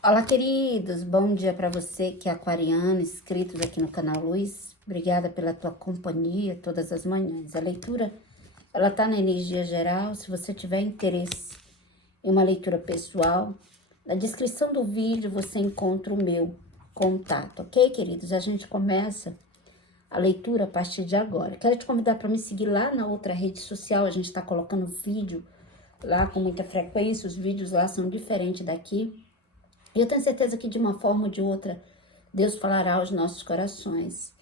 Olá, queridos. Bom dia para você que é aquariano, inscritos aqui no canal Luz. Obrigada pela tua companhia todas as manhãs. A leitura, ela tá na energia geral. Se você tiver interesse em uma leitura pessoal, na descrição do vídeo você encontra o meu contato, ok, queridos? A gente começa a leitura a partir de agora. Quero te convidar para me seguir lá na outra rede social. A gente está colocando vídeo lá com muita frequência. Os vídeos lá são diferentes daqui. E eu tenho certeza que de uma forma ou de outra, Deus falará aos nossos corações.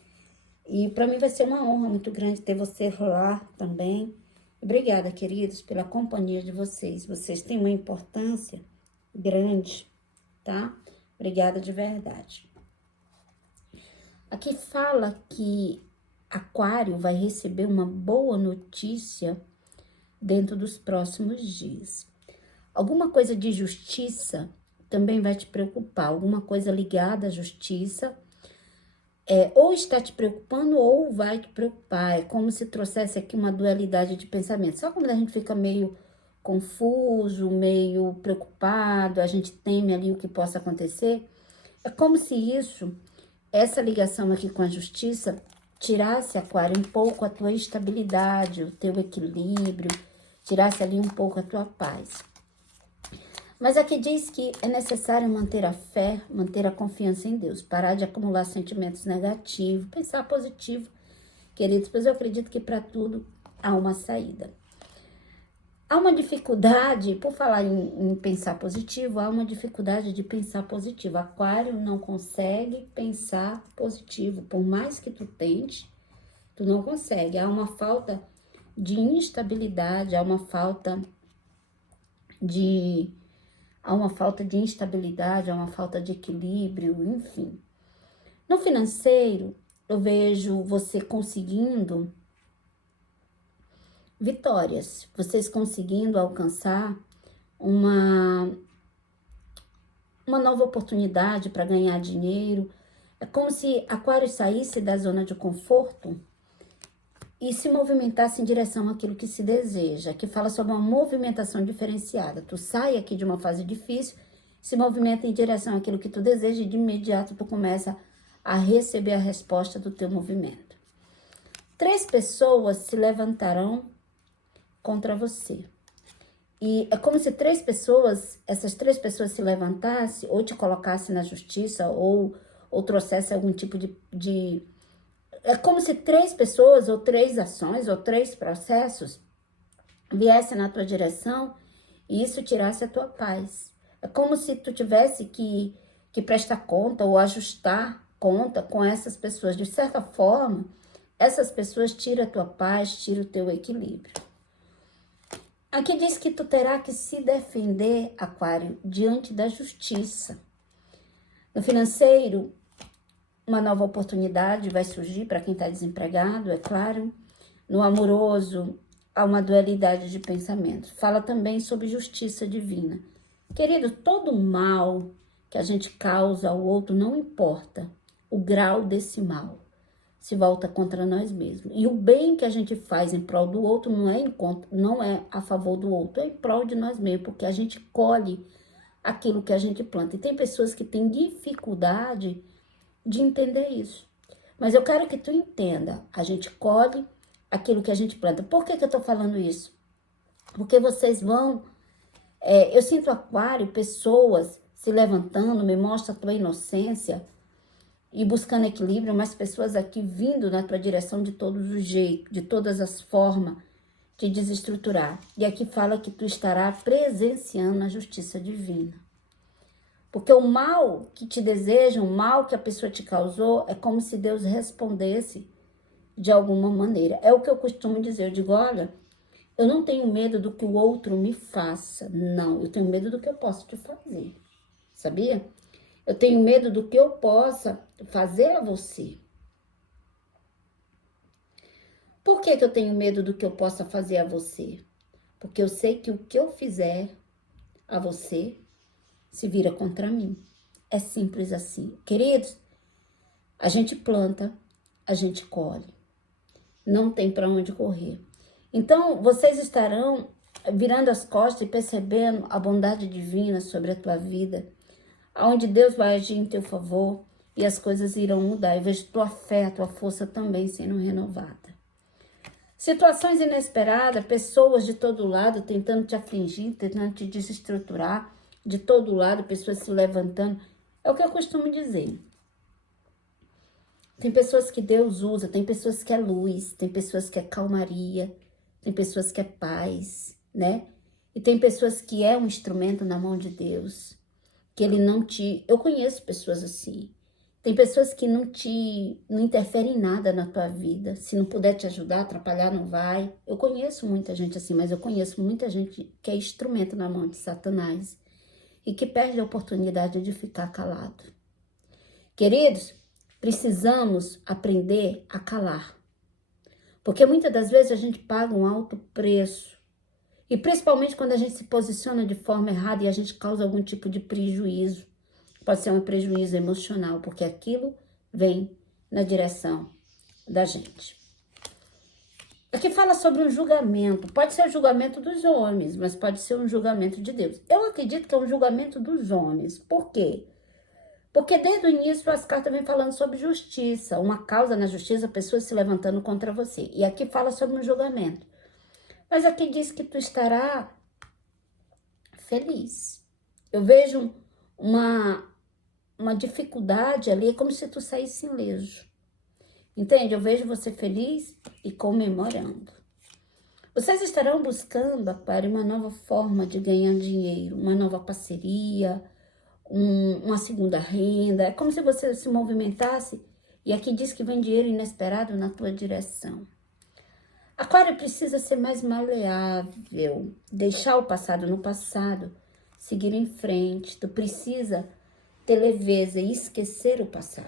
E para mim vai ser uma honra muito grande ter você lá também. Obrigada, queridos, pela companhia de vocês. Vocês têm uma importância grande, tá? Obrigada de verdade. Aqui fala que Aquário vai receber uma boa notícia dentro dos próximos dias. Alguma coisa de justiça também vai te preocupar, alguma coisa ligada à justiça, ou está te preocupando ou vai te preocupar. É como se trouxesse aqui uma dualidade de pensamento. Sabe quando a gente fica meio confuso, meio preocupado, a gente teme ali o que possa acontecer? É como se essa ligação aqui com a justiça, tirasse, Aquário, um pouco a tua estabilidade, o teu equilíbrio, tirasse ali um pouco a tua paz. Mas aqui diz que é necessário manter a fé, manter a confiança em Deus, parar de acumular sentimentos negativos, pensar positivo, queridos, pois eu acredito que para tudo há uma saída. Há uma dificuldade, por falar em pensar positivo, há uma dificuldade de pensar positivo. Aquário não consegue pensar positivo, por mais que tu tente, tu não consegue. Há uma falta de instabilidade, há uma falta de instabilidade, há uma falta de equilíbrio, enfim. No financeiro, eu vejo você conseguindo vitórias, vocês conseguindo alcançar uma nova oportunidade para ganhar dinheiro. É como se Aquário saísse da zona de conforto e se movimentasse em direção àquilo que se deseja, que fala sobre uma movimentação diferenciada. Tu sai aqui de uma fase difícil, se movimenta em direção àquilo que tu deseja e de imediato tu começa a receber a resposta do teu movimento. 3 pessoas se levantarão contra você. E é como se essas três pessoas se levantassem ou te colocassem na justiça ou trouxessem algum tipo de é como se 3 pessoas, ou 3 ações, ou 3 processos viessem na tua direção e isso tirasse a tua paz. É como se tu tivesse que prestar conta ou ajustar conta com essas pessoas. De certa forma, essas pessoas tiram a tua paz, tiram o teu equilíbrio. Aqui diz que tu terá que se defender, Aquário, diante da justiça. No financeiro, uma nova oportunidade vai surgir para quem está desempregado, é claro. No amoroso, há uma dualidade de pensamento. Fala também sobre justiça divina. Querido, todo mal que a gente causa ao outro, não importa o grau desse mal, se volta contra nós mesmos. E o bem que a gente faz em prol do outro não é a favor do outro, é em prol de nós mesmos, porque a gente colhe aquilo que a gente planta. E tem pessoas que têm dificuldade de entender isso. Mas eu quero que tu entenda, a gente colhe aquilo que a gente planta. Por que eu tô falando isso? Porque vocês vão... eu sinto, Aquário, pessoas se levantando, me mostra a tua inocência e buscando equilíbrio, mas pessoas aqui vindo na tua direção de todos os jeitos, de todas as formas, te desestruturar. E aqui fala que tu estará presenciando a justiça divina. Porque o mal que te desejam, o mal que a pessoa te causou, é como se Deus respondesse de alguma maneira. É o que eu costumo dizer, eu digo, olha, eu não tenho medo do que o outro me faça, não, eu tenho medo do que eu posso te fazer, sabia? Eu tenho medo do que eu possa fazer a você. Por que eu tenho medo do que eu possa fazer a você? Porque eu sei que o que eu fizer a você se vira contra mim. É simples assim. Queridos, a gente planta, a gente colhe. Não tem para onde correr. Então, vocês estarão virando as costas e percebendo a bondade divina sobre a tua vida. onde Deus vai agir em teu favor e as coisas irão mudar. Eu vejo tua fé, tua força também sendo renovada. Situações inesperadas, pessoas de todo lado tentando te afligir, tentando te desestruturar, de todo lado, pessoas se levantando. É o que eu costumo dizer. Tem pessoas que Deus usa, tem pessoas que é luz, tem pessoas que é calmaria, tem pessoas que é paz, né? E tem pessoas que é um instrumento na mão de Deus, que ele não te... Eu conheço pessoas assim. Tem pessoas que não interferem em nada na tua vida. Se não puder te ajudar, atrapalhar, não vai. Eu conheço muita gente assim, mas eu conheço muita gente que é instrumento na mão de Satanás e que perde a oportunidade de ficar calado. Queridos, precisamos aprender a calar. Porque muitas das vezes a gente paga um alto preço. E principalmente quando a gente se posiciona de forma errada e a gente causa algum tipo de prejuízo. Pode ser um prejuízo emocional, porque aquilo vem na direção da gente. Aqui fala sobre um julgamento. Pode ser o julgamento dos homens, mas pode ser um julgamento de Deus. Eu acredito que é um julgamento dos homens. Por quê? Porque desde o início as cartas vêm falando sobre justiça. Uma causa na justiça, pessoas se levantando contra você. E aqui fala sobre um julgamento. Mas aqui diz que tu estará feliz. Eu vejo uma dificuldade ali, é como se tu saísse ileso. Entende? Eu vejo você feliz e comemorando. Vocês estarão buscando, Aquário, uma nova forma de ganhar dinheiro, uma nova parceria, uma segunda renda. É como se você se movimentasse e aqui diz que vem dinheiro inesperado na tua direção. Aquário precisa ser mais maleável, deixar o passado no passado, seguir em frente. Tu precisa ter leveza e esquecer o passado.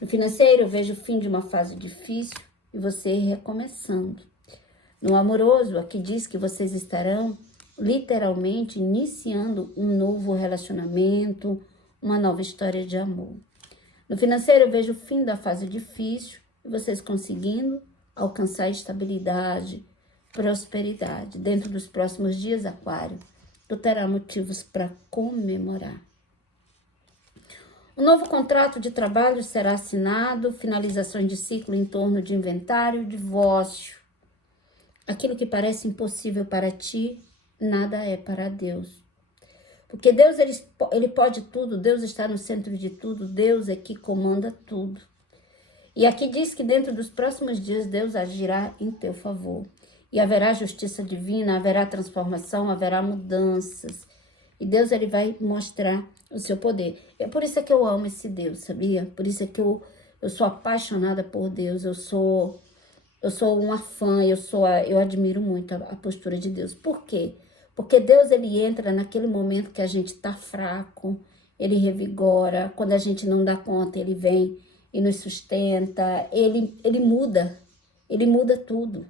No financeiro, eu vejo o fim de uma fase difícil e você recomeçando. No amoroso, aqui diz que vocês estarão literalmente iniciando um novo relacionamento, uma nova história de amor. No financeiro, eu vejo o fim da fase difícil e vocês conseguindo alcançar estabilidade, prosperidade. Dentro dos próximos dias, Aquário, tu terá motivos para comemorar. Um novo contrato de trabalho será assinado, finalização de ciclo em torno de inventário, divórcio. Aquilo que parece impossível para ti, nada é para Deus. Porque Deus, ele pode tudo, Deus está no centro de tudo, Deus é que comanda tudo. E aqui diz que dentro dos próximos dias, Deus agirá em teu favor. E haverá justiça divina, haverá transformação, haverá mudanças. E Deus, ele vai mostrar o seu poder. É por isso que eu amo esse Deus, sabia? Por isso que eu sou apaixonada por Deus, eu sou uma fã, eu admiro muito a postura de Deus. Por quê? Porque Deus, ele entra naquele momento que a gente tá fraco, ele revigora, quando a gente não dá conta, ele vem e nos sustenta, ele muda tudo,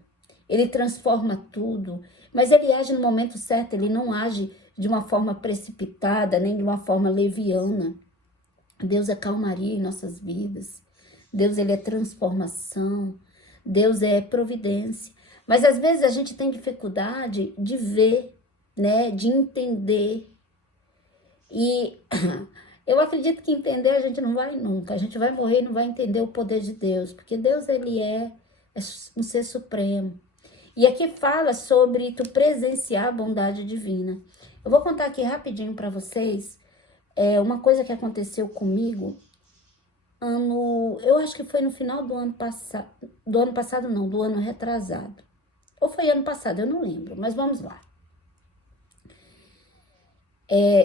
ele transforma tudo, mas ele age no momento certo, ele não age de uma forma precipitada, nem de uma forma leviana. Deus é calmaria em nossas vidas, Deus, ele é transformação, Deus é providência. Mas às vezes a gente tem dificuldade de ver, né, de entender. E eu acredito que entender a gente não vai nunca. A gente vai morrer e não vai entender o poder de Deus, porque Deus, ele é um ser supremo. E aqui fala sobre tu presenciar a bondade divina. Eu vou contar aqui rapidinho para vocês uma coisa que aconteceu comigo eu acho que foi no final do ano passado, do ano retrasado. Ou foi ano passado, eu não lembro, mas vamos lá.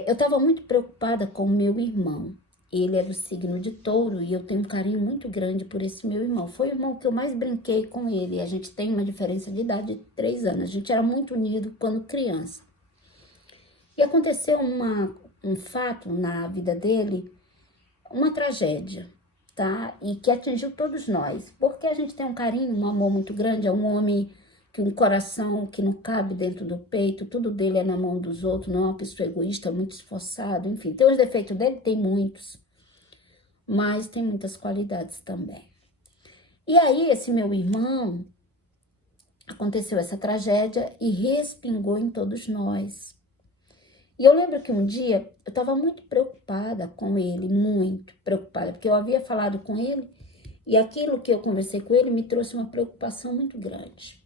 Eu estava muito preocupada com o meu irmão. Ele é do signo de Touro e eu tenho um carinho muito grande por esse meu irmão. Foi o irmão que eu mais brinquei com ele. A gente tem uma diferença de idade de 3 anos. A gente era muito unido quando criança. E aconteceu um fato na vida dele, uma tragédia, tá? E que atingiu todos nós. Porque a gente tem um carinho, um amor muito grande. É um homem que um coração que não cabe dentro do peito, tudo dele é na mão dos outros, não é uma pessoa egoísta, muito esforçado, enfim. Tem os defeitos dele? Tem muitos, mas tem muitas qualidades também. E aí, esse meu irmão, aconteceu essa tragédia e respingou em todos nós. E eu lembro que um dia eu estava muito preocupada com ele, muito preocupada, porque eu havia falado com ele e aquilo que eu conversei com ele me trouxe uma preocupação muito grande.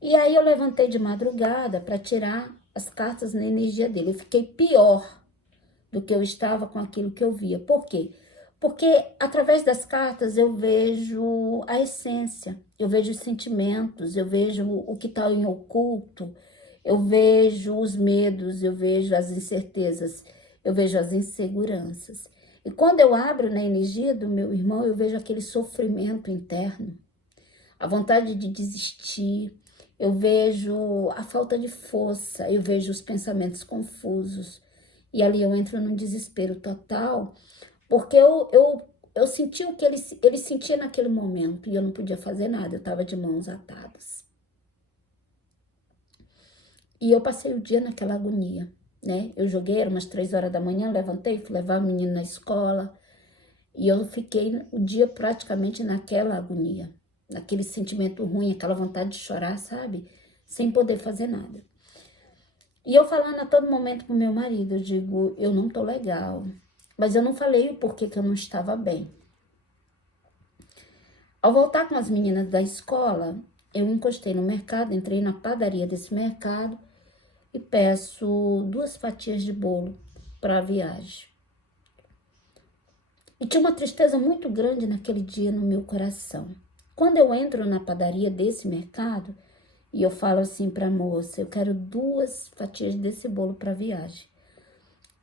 E aí eu levantei de madrugada para tirar as cartas na energia dele. Eu fiquei pior do que eu estava com aquilo que eu via. Por quê? Porque através das cartas eu vejo a essência, eu vejo os sentimentos, eu vejo o que está em oculto, eu vejo os medos, eu vejo as incertezas, eu vejo as inseguranças. E quando eu abro na energia do meu irmão, eu vejo aquele sofrimento interno, a vontade de desistir, eu vejo a falta de força, eu vejo os pensamentos confusos. E ali eu entro num desespero total, porque eu senti o que ele sentia naquele momento e eu não podia fazer nada, eu estava de mãos atadas. E eu passei o dia naquela agonia, né? Eu joguei, era umas 3 horas da manhã, levantei, fui levar o menino na escola e eu fiquei o dia praticamente naquela agonia, naquele sentimento ruim, aquela vontade de chorar, sabe? Sem poder fazer nada. E eu falando a todo momento pro meu marido, eu digo, eu não tô legal. Mas eu não falei o porquê que eu não estava bem. Ao voltar com as meninas da escola, eu encostei no mercado, entrei na padaria desse mercado e peço 2 fatias de bolo para a viagem. E tinha uma tristeza muito grande naquele dia no meu coração. Quando eu entro na padaria desse mercado e eu falo assim para a moça, eu quero 2 fatias desse bolo para a viagem.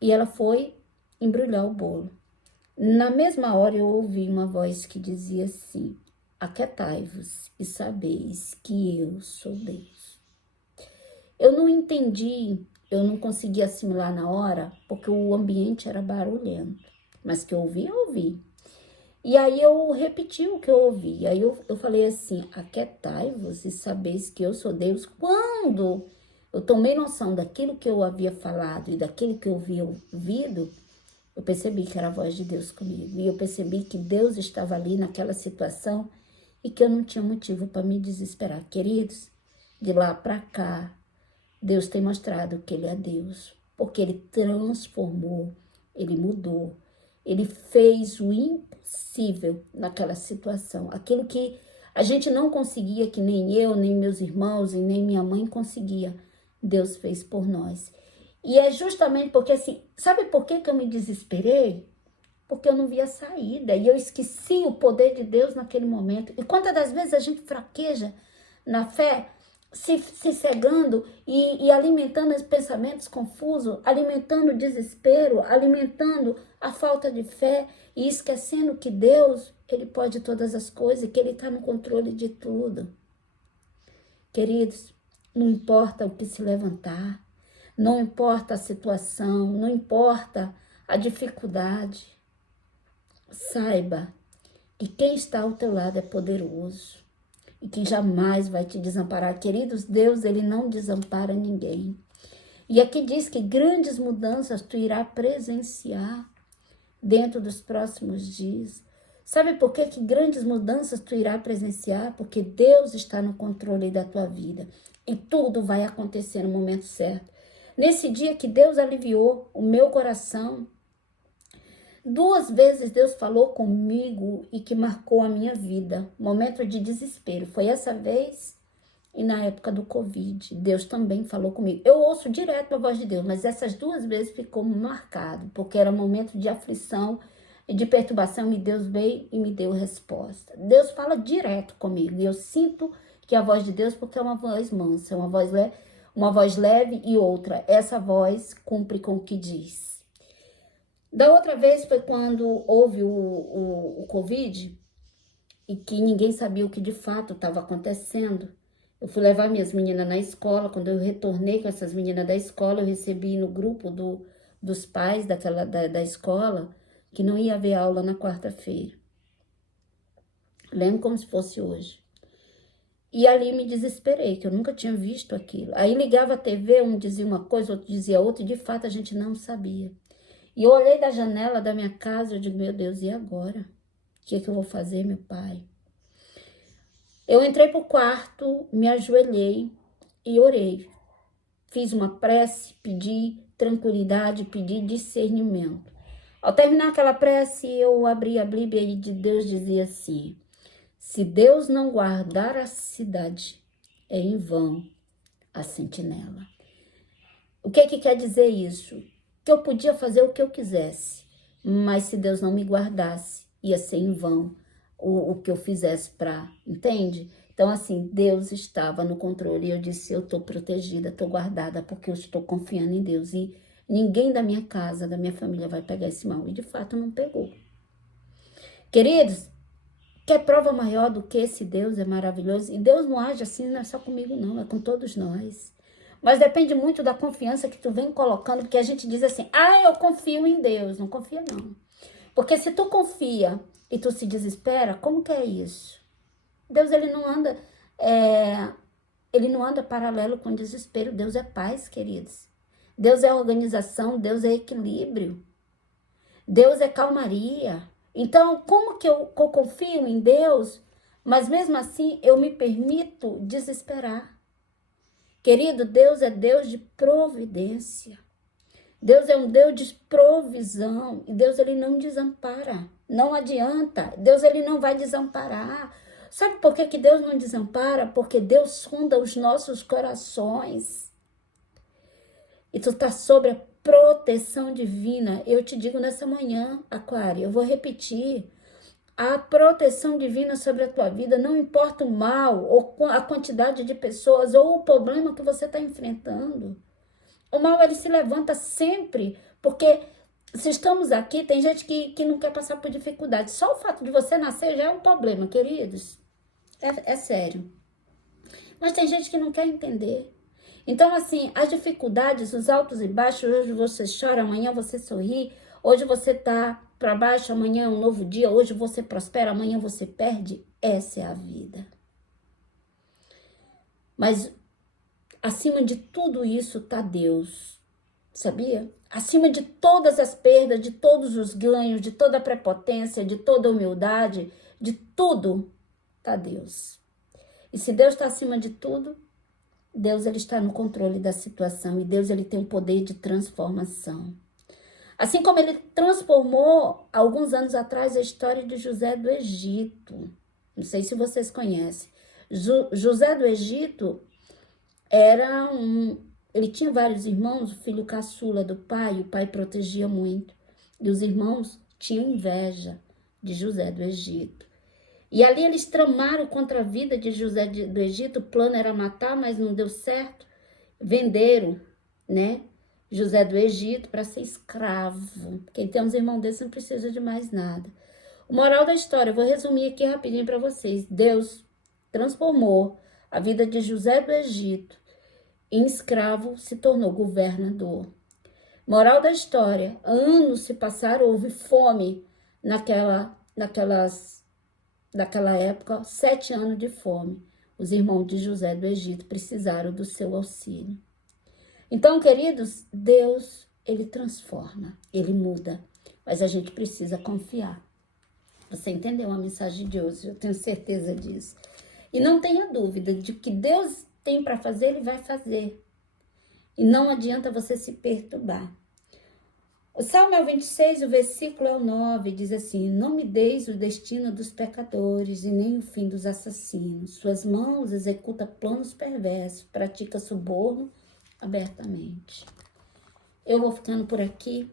E ela foi embrulhar o bolo. Na mesma hora eu ouvi uma voz que dizia assim, aquietai-vos e sabeis que eu sou Deus. Eu não entendi, eu não consegui assimilar na hora, porque o ambiente era barulhento. Mas que eu ouvi. E aí eu repeti o que eu ouvi. Aí eu falei assim, aquietai-vos e sabeis que eu sou Deus. Quando eu tomei noção daquilo que eu havia falado e daquilo que eu havia ouvido, eu percebi que era a voz de Deus comigo. E eu percebi que Deus estava ali naquela situação e que eu não tinha motivo para me desesperar. Queridos, de lá para cá, Deus tem mostrado que Ele é Deus. Porque Ele transformou, Ele mudou. Ele fez o impossível naquela situação. Aquilo que a gente não conseguia, que nem eu, nem meus irmãos e nem minha mãe conseguia, Deus fez por nós. E é justamente porque assim, sabe por que eu me desesperei? Porque eu não via saída e eu esqueci o poder de Deus naquele momento. E quantas das vezes a gente fraqueja na fé, se cegando e alimentando os pensamentos confusos, alimentando o desespero, alimentando a falta de fé e esquecendo que Deus, Ele pode todas as coisas, que Ele está no controle de tudo. Queridos, não importa o que se levantar, não importa a situação, não importa a dificuldade, saiba que quem está ao teu lado é poderoso e que jamais vai te desamparar. Queridos, Deus, Ele não desampara ninguém. E aqui diz que grandes mudanças tu irá presenciar dentro dos próximos dias. Sabe por que grandes mudanças tu irá presenciar? Porque Deus está no controle da tua vida e tudo vai acontecer no momento certo. Nesse dia que Deus aliviou o meu coração, 2 vezes Deus falou comigo e que marcou a minha vida. Momento de desespero. Foi essa vez e na época do Covid. Deus também falou comigo. Eu ouço direto a voz de Deus, mas essas 2 vezes ficou marcado, porque era momento de aflição e de perturbação e Deus veio e me deu resposta. Deus fala direto comigo e eu sinto que é a voz de Deus, porque é uma voz mansa, uma voz leve e outra. Essa voz cumpre com o que diz. Da outra vez foi quando houve o Covid e que ninguém sabia o que de fato estava acontecendo. Eu fui levar minhas meninas na escola. Quando eu retornei com essas meninas da escola, eu recebi no grupo dos pais da escola que não ia haver aula na quarta-feira. Lembro como se fosse hoje. E ali me desesperei, que eu nunca tinha visto aquilo. Aí ligava a TV, um dizia uma coisa, outro dizia outra, e de fato a gente não sabia. E eu olhei da janela da minha casa, eu digo, meu Deus, e agora? O que é que eu vou fazer, meu pai? Eu entrei pro quarto, me ajoelhei e orei. Fiz uma prece, pedi tranquilidade, pedir discernimento. Ao terminar aquela prece, eu abri a Bíblia e de Deus dizia assim: se Deus não guardar a cidade, é em vão a sentinela. O que quer dizer isso? Que eu podia fazer o que eu quisesse, mas se Deus não me guardasse, ia ser em vão o que eu fizesse entende? Então, assim, Deus estava no controle e eu disse, eu estou protegida, estou guardada, porque eu estou confiando em Deus e ninguém da minha casa, da minha família vai pegar esse mal. E, de fato, não pegou. Queridos, quer prova maior do que esse Deus é maravilhoso? E Deus não age assim, não é só comigo não, é com todos nós. Mas depende muito da confiança que tu vem colocando, porque a gente diz assim, eu confio em Deus. Não confia não. Porque se tu confia e tu se desespera, como que é isso? Deus, ele não anda paralelo com desespero. Deus é paz, queridos. Deus é organização, Deus é equilíbrio. Deus é calmaria. Então, como que eu confio em Deus, mas mesmo assim eu me permito desesperar? Querido, Deus é Deus de providência. Deus é um Deus de provisão. E Deus, ele não desampara. Não adianta. Deus, ele não vai desamparar. Sabe por que Deus não desampara? Porque Deus sonda os nossos corações. E tu está sob a proteção divina. Eu te digo nessa manhã, Aquário, eu vou repetir. A proteção divina sobre a tua vida, não importa o mal, ou a quantidade de pessoas, ou o problema que você está enfrentando. O mal, ele se levanta sempre, porque se estamos aqui, tem gente que não quer passar por dificuldade. Só o fato de você nascer já é um problema, queridos. É sério. Mas tem gente que não quer entender. Então, assim, as dificuldades, os altos e baixos, hoje você chora, amanhã você sorri, hoje você tá para baixo, amanhã é um novo dia, hoje você prospera, amanhã você perde. Essa é a vida. Mas acima de tudo isso está Deus, sabia? Acima de todas as perdas, de todos os ganhos, de toda a prepotência, de toda a humildade, de tudo, está Deus. E se Deus está acima de tudo, Deus, ele está no controle da situação e Deus, ele tem o poder de transformação. Assim como ele transformou, alguns anos atrás, a história de José do Egito. Não sei se vocês conhecem. José do Egito ele tinha vários irmãos, o filho caçula do pai, o pai protegia muito. E os irmãos tinham inveja de José do Egito. E ali eles tramaram contra a vida de José do Egito, o plano era matar, mas não deu certo. Venderam, né? José do Egito para ser escravo. Quem tem uns irmãos desses não precisa de mais nada. O moral da história, eu vou resumir aqui rapidinho para vocês. Deus transformou a vida de José do Egito em escravo, se tornou governador. Moral da história, anos se passaram, houve fome naquela época, 7 anos de fome. Os irmãos de José do Egito precisaram do seu auxílio. Então, queridos, Deus, ele transforma, ele muda, mas a gente precisa confiar. Você entendeu a mensagem de hoje? Eu tenho certeza disso. E não tenha dúvida de que Deus tem para fazer, ele vai fazer. E não adianta você se perturbar. O Salmo 26, o versículo é o 9, diz assim: não me deis o destino dos pecadores e nem o fim dos assassinos. Suas mãos executam planos perversos, pratica suborno abertamente. Eu vou ficando por aqui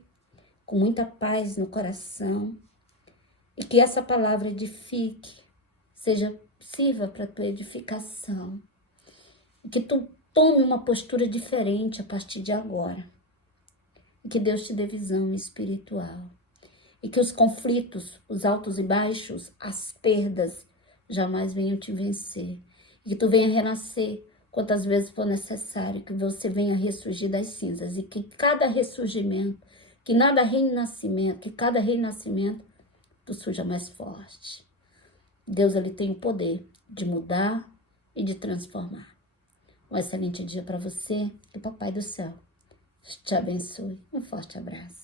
com muita paz no coração e que essa palavra edifique, sirva para tua edificação e que tu tome uma postura diferente a partir de agora e que Deus te dê visão espiritual e que os conflitos, os altos e baixos, as perdas jamais venham te vencer e que tu venha renascer quantas vezes for necessário, que você venha ressurgir das cinzas e que cada ressurgimento, que cada renascimento, tu surja mais forte. Deus, ele tem o poder de mudar e de transformar. Um excelente dia para você, que o Papai do Céu te abençoe. Um forte abraço.